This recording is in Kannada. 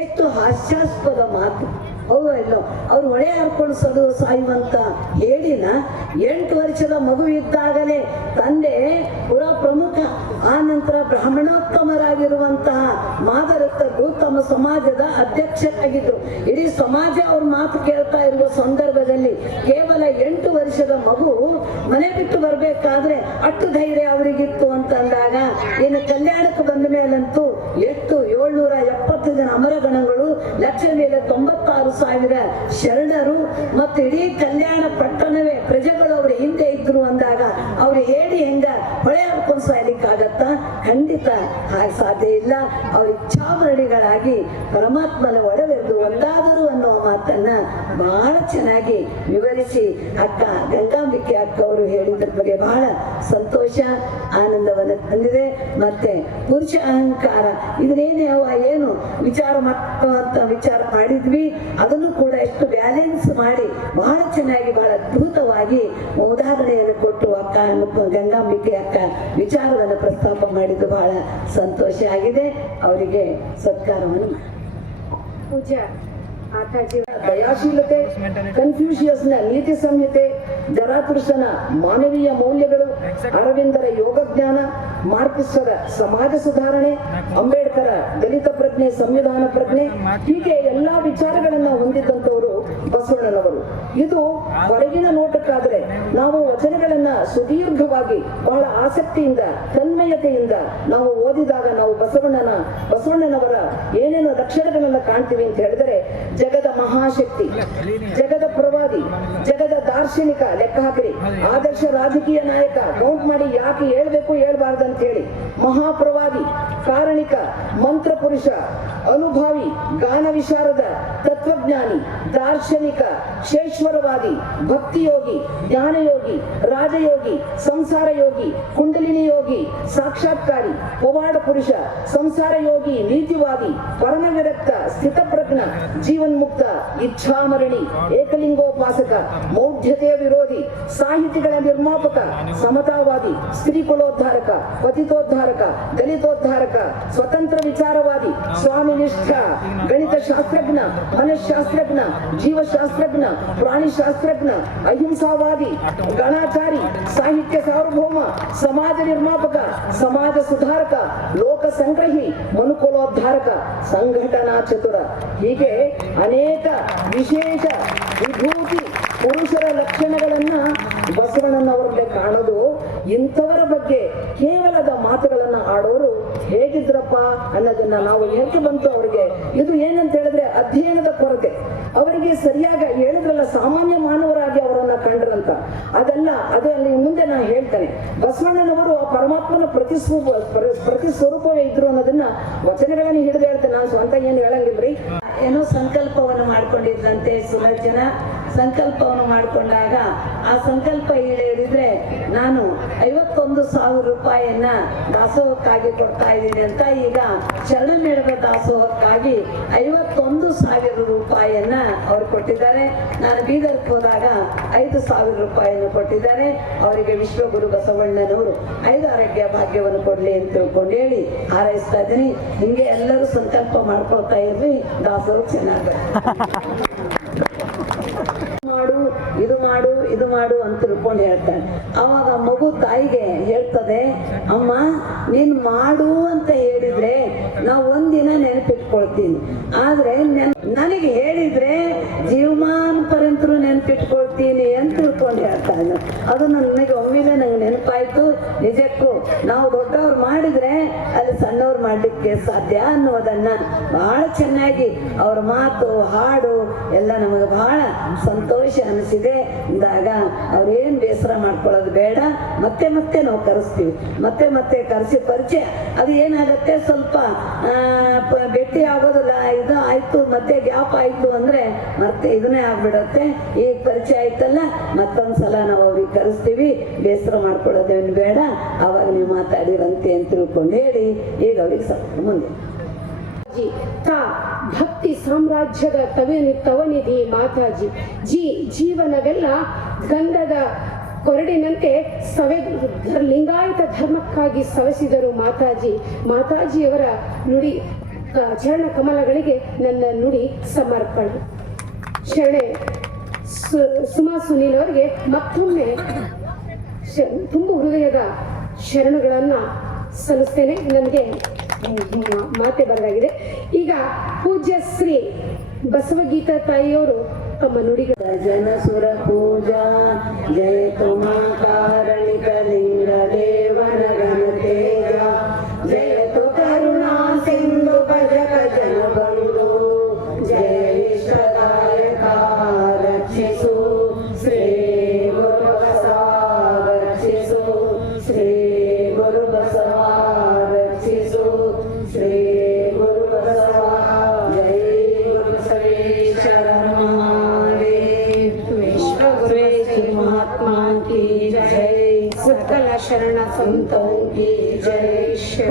ಎಷ್ಟು ಹಾಸ್ಯಾಸ್ಪದ ಮಾತು. ಹೌದು ಎಲ್ಲೋ, ಅವ್ರು ಹೊಳೆ ಹರ್ಕೊಂಡು ಸದು ಸಾಯುವಂತ ಹೇಳಿನ ಎಂಟು ವರ್ಷದ ಮಗು ಇದ್ದಾಗಲೇ ತಂದೆ ಪುರ ಪ್ರಮುಖ, ಆ ನಂತರ ಬ್ರಾಹ್ಮಣೋತ್ತಮರಾಗಿರುವಂತಹ ಮಾದರತ್ತರು ತಮ್ಮ ಸಮಾಜದ ಅಧ್ಯಕ್ಷರಾಗಿದ್ದರು ಇಡೀ ಸಮಾಜ ಅವ್ರ ಮಾತು ಕೇಳ್ತಾ ಇರುವ ಸಂದರ್ಭದಲ್ಲಿ ಕೇವಲ ಎಂಟು ವರ್ಷದ ಮಗು ಮನೆ ಬಿಟ್ಟು ಬರಬೇಕಾದ್ರೆ ಅಟ್ಟು ಧೈರ್ಯ ಅವರಿಗಿತ್ತು ಅಂತಂದಾಗ, ಇನ್ನು ಕಲ್ಯಾಣಕ್ಕೆ ಬಂದ ಮೇಲಂತೂ ಎಷ್ಟು ಮೇಲೆ ತೊಂಬತ್ತಾರು ಸಾವಿರ ಶರಣರು ಮತ್ತು ಇಡೀ ಕಲ್ಯಾಣ ಪಟ್ಟಣವೇ ಪ್ರಜೆಗಳು ಅವರ ಹಿಂದೆ ಇದ್ರು ಅಂದಾಗ ಅವ್ರು ಹೇಳಿ ಹೆಂಗ ಹೊಳೆ ಸಾಯ್ಲಿಕ್ಕಾಗತ್ತ ಖಂಡಿತ ಹಾಗೆ ಸಾಧ್ಯ ಇಲ್ಲ. ಅವ್ರ ಇಚ್ಛಾಮರಣಿಗಳಾಗಿ ಪರಮಾತ್ಮನ ಒಡವೆದ್ದು ಒಂದಾದರು ಅನ್ನೋ ಮಾತನ್ನ ಬಹಳ ಚೆನ್ನಾಗಿ ವಿವರಿಸಿ ಅಕ್ಕ ಗಂಗಾಂಬಿಕೆ ಅಕ್ಕ ಅವರು ಹೇಳಿದ್ರ ಬಗ್ಗೆ ಬಹಳ ಸಂತೋಷ, ಆನಂದವನ್ನು ತಂದಿದೆ. ಮತ್ತೆ ಪುರುಷ ಅಹಂಕಾರ ಇದನ್ನೇನು ಯಾವ ಏನು ವಿಚಾರ ಅಂತ ವಿಚಾರ ಮಾಡಿದ್ವಿ, ಅದನ್ನು ಕೂಡ ಎಷ್ಟು ಬ್ಯಾಲೆನ್ಸ್ ಮಾಡಿ ಬಹಳ ಚೆನ್ನಾಗಿ, ಬಹಳ ಅದ್ಭುತವಾಗಿ ಉದಾಹರಣೆಯನ್ನು ಕೊಟ್ಟು ಅಕ್ಕ ಗಂಗಾಂಬಿಕೆ ಅಕ್ಕ ವಿಚಾರವನ್ನು ಪ್ರಸ್ತಾಪ ಮಾಡಿದ್ದು ಬಹಳ ಸಂತೋಷ ಆಗಿದೆ ಅವರಿಗೆ ಸತ್ಕಾರವನ್ನು ಮಾಡಿ. ದಯಾಶೀಲತೆ ಕನ್ಫ್ಯೂಷಿಯಸ್ನ ನೀತಿ ಸಂಹಿತೆ ಜರಾತೃಷನ ಮಾನವೀಯ ಮೌಲ್ಯಗಳು ಅರವಿಂದರ ಯೋಗಜ್ಞಾನ ಮಾರ್ಕಿಸ್ಟರ ಸಮಾಜ ಸುಧಾರಣೆ ಅಂಬೇಡ್ಕರ ದಲಿತ ಪ್ರಜ್ಞೆ ಸಂವಿಧಾನ ಪ್ರಜ್ಞೆ ಹೀಗೆ ಎಲ್ಲಾ ವಿಚಾರಗಳನ್ನ ಹೊಂದಿದ್ದಂತವರು ಬಸವಣ್ಣನವರು. ಇದು ಹೊರಗಿನ ನೋಟಕ್ಕಾದ್ರೆ ನಾವು ವಚನಗಳನ್ನ ಸುದೀರ್ಘವಾಗಿ ಬಹಳ ಆಸಕ್ತಿಯಿಂದ, ತನ್ಮಯತೆಯಿಂದ ನಾವು ಓದಿದಾಗ ನಾವು ಬಸವಣ್ಣನ, ಬಸವಣ್ಣನವರ ಏನೇನು ಲಕ್ಷಣಗಳನ್ನ ಕಾಣ್ತೀವಿ ಅಂತ ಹೇಳಿದ್ರೆ ಜಗದ ಮಹಾಶಕ್ತಿ, ಜಗದ ಪ್ರವಾದಿ, ಜಗದ ದಾರ್ಶನಿಕ ಲೆಕ್ಕ ಹಾಕಿರಿ. ಆದರ್ಶ ರಾಜಕೀಯ ನಾಯಕ ಕೌಂಟ್ ಮಾಡಿ ಯಾಕೆ ಹೇಳ್ಬೇಕು ಹೇಳ್ಬಾರ್ದು ಅಂತ ಹೇಳಿ. ಮಹಾಪ್ರವಾದಿ, ಕಾರಣಿಕ ಮಂತ್ರ ಪುರುಷ ಅನುಭಾವಿ ಗಾನ ವಿಶಾರದ ತತ್ವಜ್ಞಾನಿ ದಾರ್ಶನಿಕ ಶೇಶ್ವರವಾದಿ ಭಕ್ತಿಯೋಗಿ ಜ್ಞಾನಯೋಗಿ ರಾಜಯೋಗಿ, ಸಂಸಾರ ಯೋಗಿ, ಕುಂಡಲಿನಿ ಯೋಗಿ, ಸಾಕ್ಷಾತ್ಕಾರಿ ಪವಾಡ ಪುರುಷ, ಸಂಸಾರ ಯೋಗಿ, ನೀತಿವಾದಿ ಪರಮವಿರಕ್ತ ಸ್ಥಿತಪ್ರಜ್ಞ, ಜೀವನ್ಮುಕ್ತ, ಇಚ್ಛಾಮರಣಿ, ಏಕಲಿಂಗೋಪಾಸಕ, ಮೌಢ್ಯತೆಯ ವಿರೋಧಿ, ಸಾಹಿತಿಗಳ ನಿರ್ಮಾಪಕ, ಸಮತಾವಾದಿ, ಸ್ತ್ರೀ ಕುಲೋದ್ಧಾರಕ, ಪತಿತೋದ್ಧಾರಕ, ದಲಿತೋದ್ಧಾರಕ, ಸ್ವತಂತ್ರ ವಿಚಾರವಾದಿ ಸ್ವಾಮಿ ನಿಷ್ಠ ಗಣಿತ ಶಾಸ್ತ್ರಜ್ಞ ಮನಃಶಾಸ್ತ್ರಜ್ಞ, ಜೀವಶಾಸ್ತ್ರಜ್ಞ, ಪ್ರಾಣಿಶಾಸ್ತ್ರಜ್ಞ, ಅಹಿಂಸಾವಾದಿ ಗಣಾಚಾರಿ ಸಾಹಿತ್ಯ ಸಾರ್ವಭೌಮ, ಸಮಾಜ ನಿರ್ಮಾಪಕ, ಸಮಾಜ ಸುಧಾರಕ, ಲೋಕ ಸಂಗ್ರಹಿ, ಮನುಕುಲೋದ್ಧಾರಕ, ಸಂಘಟನಾ ಚತುರ. ಹೀಗೆ ಅನೇಕ ವಿಶೇಷ ವಿಭೂತಿ ಪುರುಷರ ಲಕ್ಷಣಗಳನ್ನ ಬಸವಣ್ಣನವರಲ್ಲೇ ಕಾಣೋದು. ಇಂಥವರ ಬಗ್ಗೆ ಕೇವಲದ ಮಾತುಗಳನ್ನ ಆಡೋರು ಹೇಗಿದ್ರಪ್ಪ ಅನ್ನೋದನ್ನ ನಾವು ಹೇಗೆ ಬಂತು ಅವರಿಗೆ. ಇದು ಏನಂತ ಹೇಳಿದ್ರೆ ಅಧ್ಯಯನದ ಕೊರತೆ. ಅವರಿಗೆ ಸರಿಯಾಗಿ ಹೇಳಿದ್ರಲ್ಲ ಸಾಮಾನ್ಯ ಮಾನವರಾಗಿ ಅವರನ್ನ ಕಂಡ್ರಂತ ಅದಲ್ಲ, ಅದು ಅಲ್ಲಿ ಮುಂದೆ ನಾನು ಹೇಳ್ತೇನೆ. ಬಸವಣ್ಣನವರು ಆ ಪರಮಾತ್ಮನ ಪ್ರತಿ ಸ್ವರೂಪ ಪ್ರತಿ ಸ್ವರೂಪವೇ ಇದ್ರು ಅನ್ನೋದನ್ನ ವಚನಗಳನ್ನ ಹಿಡಿದು ಹೇಳ್ತೇನೆ ನಾನು ಸ್ವಂತ ಏನು ಹೇಳಂಗಿಲ್ರಿ. ಏನೋ ಸಂಕಲ್ಪವನ್ನು ಮಾಡ್ಕೊಂಡಿದ್ದಂತೆ ಸುರಜನ ಸಂಕಲ್ಪವನ್ನು ಮಾಡಿಕೊಂಡಾಗ ಆ ಸಂಕಲ್ಪ ಈಡೇರಿದ್ರೆ ನಾನು ಐವತ್ತೊಂದು ಸಾವಿರ ರೂಪಾಯಿಯನ್ನ ದಾಸೋಹಕ್ಕಾಗಿ ಕೊಡ್ತಾ ಇದ್ದೀನಿ ಅಂತ ಈಗ ಶರಣಮೇಳದ ದಾಸೋಹಕ್ಕಾಗಿ ಐವತ್ತೊಂದು ಸಾವಿರ ರೂಪಾಯಿಯನ್ನ ಅವ್ರು ಕೊಟ್ಟಿದ್ದಾರೆ. ನಾನು ಬೀದರ್ಗೆ ಹೋದಾಗ ಐದು ಸಾವಿರ ರೂಪಾಯಿಯನ್ನು ಕೊಟ್ಟಿದ್ದಾರೆ. ಅವರಿಗೆ ವಿಶ್ವಗುರು ಬಸವಣ್ಣನವರು ಐದು ಆರೋಗ್ಯ ಭಾಗ್ಯವನ್ನು ಕೊಡ್ಲಿ ಅಂತ ತಿಳ್ಕೊಂಡು ಹೇಳಿ ಹಾರೈಸ್ತಾ ಇದ್ದೀನಿ. ಹಿಂಗೆ ಎಲ್ಲರೂ ಸಂಕಲ್ಪ ಮಾಡ್ಕೊಳ್ತಾ ಇರ್ರಿ ದಾಸೋಹ. ಮಾಡು, ಇದು ಮಾಡು ಇದು ಮಾಡು ಅಂತ ತಿಳ್ಕೊಂಡು ಹೇಳ್ತಾನೆ. ಅವಾಗ ಮಗು ತಾಯಿಗೆ ಹೇಳ್ತದೆ, ಅಮ್ಮ, ನೀನ್ ಮಾಡು ಅಂತ ಹೇಳಿದ್ರೆ ನಾವು ಒಂದಿನ ನೆನಪಿಟ್ಕೊಳ್ತೀನಿ. ಆದ್ರೆ ನೆನ್- ನನಗೆ ಹೇಳಿದ್ರೆ ಜೀವಮಾನ ಪರ್ಯಂತರೂ ನೆನ್ಪಿಟ್ಕೊಳ್ತೀನಿ ಅಂತ ತಿಳ್ಕೊಂಡು ಹೇಳ್ತಾ ಇದ್ದ ಅದು ನನಗೆ ಒಮ್ಮೆಲೆ ನಂಗೆ ನೆನಪಾಯ್ತು. ನಿಜಕ್ಕೂ ನಾವು ದೊಡ್ಡವ್ರು ಮಾಡಿದ್ರೆ ಅಲ್ಲಿ ಸಣ್ಣವ್ರು ಮಾಡಲಿಕ್ಕೆ ಸಾಧ್ಯ ಅನ್ನೋದನ್ನ ಬಹಳ ಚೆನ್ನಾಗಿ ಅವ್ರ ಮಾತು, ಹಾಡು ಎಲ್ಲ ನಮಗೆ ಬಹಳ ಸಂತೋಷ ಅನಿಸಿದೆ. ಅಂದಾಗ ಅವ್ರೇನ್ ಬೇಸರ ಮಾಡ್ಕೊಳ್ಳೋದು ಬೇಡ. ಮತ್ತೆ ಮತ್ತೆ ನಾವು ಕರೆಸ್ತೀವಿ. ಮತ್ತೆ ಮತ್ತೆ ಕರೆಸಿ ಪರಿಚಯ. ಅದು ಏನಾಗತ್ತೆ? ಸ್ವಲ್ಪ ಭೇಟಿ ಆಗೋದಿಲ್ಲ. ಇದು ಆಯ್ತು, ಮತ್ತೆ ಗ್ಯಾಪ್ ಆಯ್ತು ಅಂದ್ರೆ ಮತ್ತೆ ಇದನ್ನೇ ಆಗ್ಬಿಡತ್ತೆ. ಈಗ ಪರಿಚಯ ಆಯ್ತಲ್ಲ ಮತ್ತೊಂದ್ಸಲ ನಾವು ಅವ್ರಿಗೆ ಕರೆಸ್ತೀವಿ. ಬೇಸರ ಮಾಡ್ಕೊಳ್ಳೋದೇನು ಬೇಡ. ಅವಾಗ ನೀವು ಮಾತಾಡಿರಂತೆ ಅಂತ ತಿಳ್ಕೊಂಡು ಹೇಳಿ. ಈಗ ಅವ್ರಿಗೆ ಮುಂದೆ. ತಾ, ಭಕ್ತಿ ಸಾಮ್ರಾಜ್ಯದ ತವನಿ ತವನಿಧಿ ಮಾತಾಜಿ. ಜಿ ಜೀವನವೆಲ್ಲ ಗಂಧದ ಕೊರಡಿನಂತೆ ಸವೆ ಲಿಂಗಾಯತ ಧರ್ಮಕ್ಕಾಗಿ ಸವೆಸಿದರು ಮಾತಾಜಿ. ಮಾತಾಜಿಯವರ ನುಡಿ ಚರಣ ಕಮಲಗಳಿಗೆ ನನ್ನ ನುಡಿ ಸಮರ್ಪಣೆ. ಶರಣೆ, ಸು- ಸುಮಾ ಸುನೀಲ್ ಅವರಿಗೆ ಮತ್ತೊಮ್ಮೆ ತುಂಬ ಹೃದಯದ ಶರಣಗಳನ್ನು ಸಲ್ಲಿಸ್ತೇನೆ. ನನಗೆ ಮಾತೆ ಬರಲಾಗಿದೆ ಈಗ ಪೂಜ್ಯ ಶ್ರೀ ಬಸವಗೀತ ತಾಯಿಯವರು ತಮ್ಮ ನುಡಿಗಳ ಜನ ಸುರ ಪೂಜಾ, ಜಯ ತುಮಾ ಕಾರಣಿಕ ಲಿಂಗ शरण संतों की जय श्री